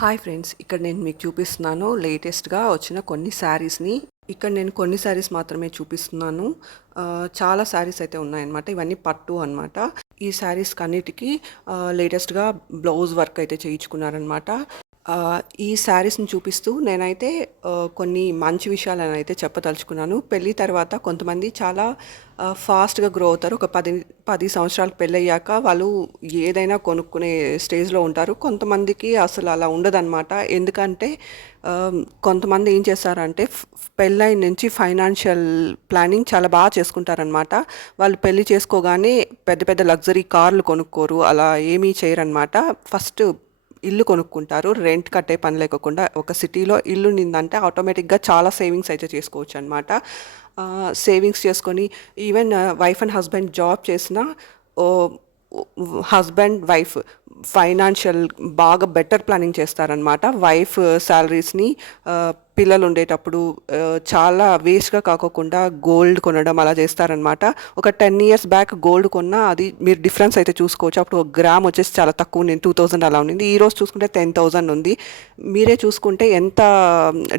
Hi friends, ఇక్కడ నేను మీకు చూపిస్తున్నాను లేటెస్ట్గా వచ్చిన కొన్ని శారీస్ని. ఇక్కడ నేను కొన్ని శారీస్ మాత్రమే చూపిస్తున్నాను. చాలా శారీస్ అయితే ఉన్నాయన్నమాట. ఇవన్నీ పట్టు అన్నమాట. ఈ శారీస్ అన్నిటికీ లేటెస్ట్గా బ్లౌజ్ వర్క్ అయితే చేయించుకున్నారనమాట. ఈ శారీస్ని చూపిస్తూ నేనైతే కొన్ని మంచి విషయాలను అయితే చెప్పదలుచుకున్నాను. పెళ్ళి తర్వాత కొంతమంది చాలా ఫాస్ట్గా గ్రో అవుతారు. ఒక 10 సంవత్సరాలకు పెళ్ళయ్యాక వాళ్ళు ఏదైనా కొనుక్కునే స్టేజ్లో ఉంటారు. కొంతమందికి అసలు అలా ఉండదన్నమాట. ఎందుకంటే కొంతమంది ఏం చేస్తారంటే పెళ్ళైన నుంచి ఫైనాన్షియల్ ప్లానింగ్ చాలా బాగా చేసుకుంటారనమాట. వాళ్ళు పెళ్ళి చేసుకోగానే పెద్ద పెద్ద లగ్జరీ కార్లు కొనుక్కోరు, అలా ఏమీ చేయరనమాట. ఫస్ట్ ఇల్లు కొనుక్కుంటారు. రెంట్ కట్టే పని లేకుండా ఒక సిటీలో ఇల్లు నిందంటే ఆటోమేటిక్గా చాలా సేవింగ్స్ అయితే చేసుకోవచ్చు అనమాట. సేవింగ్స్ చేసుకొని even wife and husband job చేసిన హస్బెండ్ వైఫ్ ఫైనాన్షియల్ బాగా బెటర్ ప్లానింగ్ చేస్తారనమాట. వైఫ్ శాలరీస్ని పిల్లలు ఉండేటప్పుడు చాలా వేస్ట్గా కాకోకుండా గోల్డ్ కొనడం అలా చేస్తారనమాట. ఒక 10 years బ్యాక్ గోల్డ్ కొన్నా అది మీరు డిఫరెన్స్ అయితే చూసుకోవచ్చు. అప్పుడు 1 గ్రామ్ వచ్చేసి చాలా తక్కువ ఉంది, 2000 అలా ఉంది. ఈరోజు చూసుకుంటే 10,000 ఉంది. మీరే చూసుకుంటే ఎంత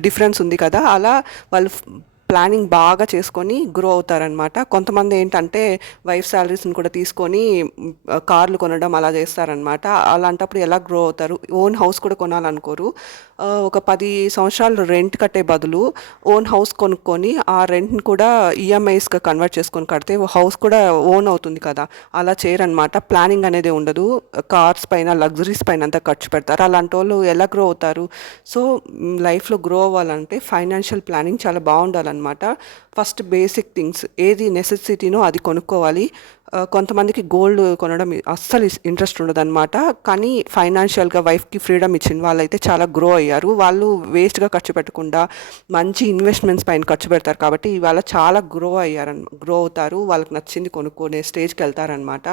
డిఫరెన్స్ ఉంది కదా. అలా వాళ్ళు ప్లానింగ్ బాగా చేసుకొని గ్రో అవుతారనమాట. కొంతమంది ఏంటంటే వైఫ్ శాలరీస్ని కూడా తీసుకొని కార్లు కొనడం అలా చేస్తారనమాట. అలాంటప్పుడు ఎలా గ్రో అవుతారు? ఓన్ హౌస్ కూడా కొనాలనుకోరు. ఒక 10 సంవత్సరాలు రెంట్ కట్టే బదులు ఓన్ హౌస్ కొనుక్కొని ఆ రెంట్ని కూడా ఈఎంఐస్గా కన్వర్ట్ చేసుకొని కడితే హౌస్ కూడా ఓన్ అవుతుంది కదా. అలా చేయరనమాట. ప్లానింగ్ అనేది ఉండదు. కార్స్ పైన లగ్జరీస్ పైన అంతా ఖర్చు పెడతారు. అలాంటి వాళ్ళు ఎలా గ్రో అవుతారు? సో లైఫ్లో గ్రో అవ్వాలంటే ఫైనాన్షియల్ ప్లానింగ్ చాలా బాగుండాలన్నమాట. ఫస్ట్ బేసిక్ థింగ్స్ ఏది నెసెసిటీనో అది కొనుక్కోవాలి. కొంతమందికి గోల్డ్ కొనడం అస్సలు ఇంట్రెస్ట్ ఉండదన్నమాట. కానీ ఫైనాన్షియల్గా వైఫ్కి ఫ్రీడమ్ ఇచ్చిన వాళ్ళైతే చాలా గ్రో అయ్యారు. వాళ్ళు వేస్ట్గా ఖర్చు పెట్టకుండా మంచి ఇన్వెస్ట్మెంట్స్ పైన ఖర్చు పెడతారు కాబట్టి ఇవాళ చాలా గ్రో అవుతారు. వాళ్ళకి నచ్చింది కొనుక్కునే స్టేజ్కి వెళ్తారనమాట.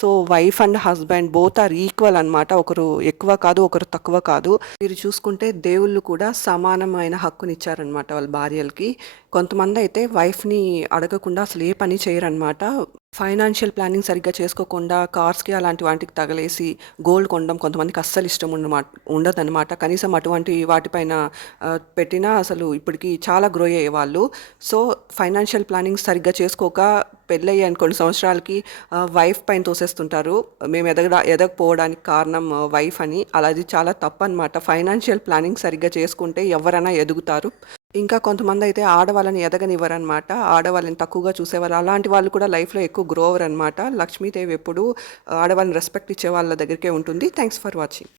So wife and husband both are equal అనమాట. ఒకరు ఎక్కువ కాదు, ఒకరు తక్కువ కాదు. మీరు చూసుకుంటే దేవుళ్ళు కూడా సమానమైన హక్కునిచ్చారనమాట వాళ్ళ భార్యలకి. కొంతమంది అయితే వైఫ్ని అడగకుండా అసలు ఏ పని చేయరనమాట. ఫైనాన్షియల్ ప్లానింగ్ సరిగ్గా చేసుకోకుండా కార్స్కి అలాంటి వాటికి తగలేసి గోల్డ్ కొనడం కొంతమందికి అస్సలు ఇష్టం ఉండదన్నమాట. కనీసం అటువంటి వాటిపైన పెట్టినా అసలు ఇప్పటికి చాలా గ్రో అయ్యేవాళ్ళు. సో ఫైనాన్షియల్ ప్లానింగ్ సరిగ్గా చేసుకోక పెళ్ళయ్యాను కొన్ని సంవత్సరాలకి వైఫ్ పైన తోసేస్తుంటారు. మేము ఎదగపోవడానికి కారణం వైఫ్ అని. అది చాలా తప్పు అనమాట. ఫైనాన్షియల్ ప్లానింగ్ సరిగ్గా చేసుకుంటే ఎవరైనా ఎదుగుతారు. ఇంకా కొంతమంది అయితే ఆడవాళ్ళని ఎదగనివ్వరనమాట. ఆడవాళ్ళని తక్కువగా చూసేవారు. అలాంటి వాళ్ళు కూడా లైఫ్లో ఎక్కువ గ్రో అవ్వరు అనమాట. లక్ష్మీదేవి ఎప్పుడు ఆడవాళ్ళని రెస్పెక్ట్ ఇచ్చే వాళ్ళ దగ్గరికే ఉంటుంది. Thanks for watching.